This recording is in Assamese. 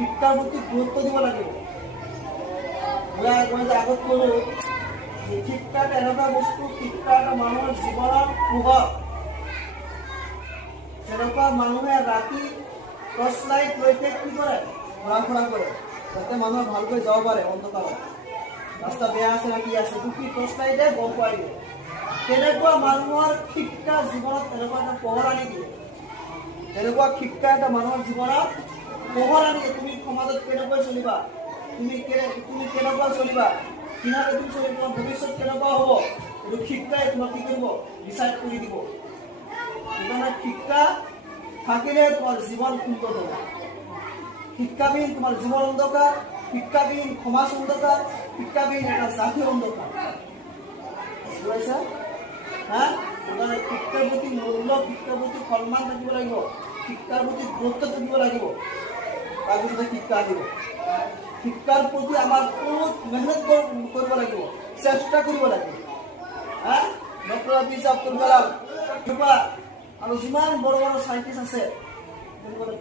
শিক্ষাৰ প্ৰতি গুৰুত্ব দিব লাগিব। মই যে আগত ক'লো শিক্ষা এনেকুৱা বস্তু, শিক্ষা এটা মানুহৰ জীৱনৰ পোহৰ। যেনেকুৱা মানুহে ৰাতি টৰ্চ লাইট লৈকে কি কৰে, ঘূৰা ফুৰা কৰে, যাতে মানুহে ভালকৈ যাব পাৰে অন্ধকাৰত, ৰাস্তা বেয়া আছে নে কি আছে, কি টৰ্চ লাইটে গম পাই দিয়ে। তেনেকুৱা মানুহৰ শিক্ষা জীৱনত এনেকুৱা এটা পোহৰ আনি দিয়ে। তেনেকুৱা শিক্ষা এটা মানুহৰ জীৱনত পোহৰ আনি দিয়ে। তুমি সমাজত কেনেকৈ চলিবা, তুমি কেনেকুৱা চলিবা, কিভাবে তুমি চলিবা, তোমাৰ ভৱিষ্যত কেনেকুৱা হ'ব, এইটো শিক্ষাই তোমাক কি কৰিব, ডিচাইড কৰি দিব। সেইকাৰণে শিক্ষা থাকিলে তোমাৰ জীৱন সুন্দৰ হ'ব। শিক্ষাবিহীন তোমাৰ জীৱন অন্ধকাৰ, শিক্ষাবিহীন সমাজ অন্ধকাৰ, শিক্ষাবিহীন এটা জাতি অন্ধকাৰ। বুজাইছা? সেইকাৰণে শিক্ষাৰ প্ৰতি মূল্য, শিক্ষাৰ প্ৰতি সন্মান থাকিব লাগিব, শিক্ষাৰ প্ৰতি গুৰুত্ব থাকিব লাগিব। তাৰপিছতে শিক্ষা আহিব। শিক্ষাৰ প্ৰতি আমাৰ বহুত মেহনত কৰিব লাগিব, চেষ্টা কৰিব লাগিব। ডক্টৰ APJ আব্দুল কালাম আৰু যিমান বড় বড় সাইন্টিষ্ট আছে,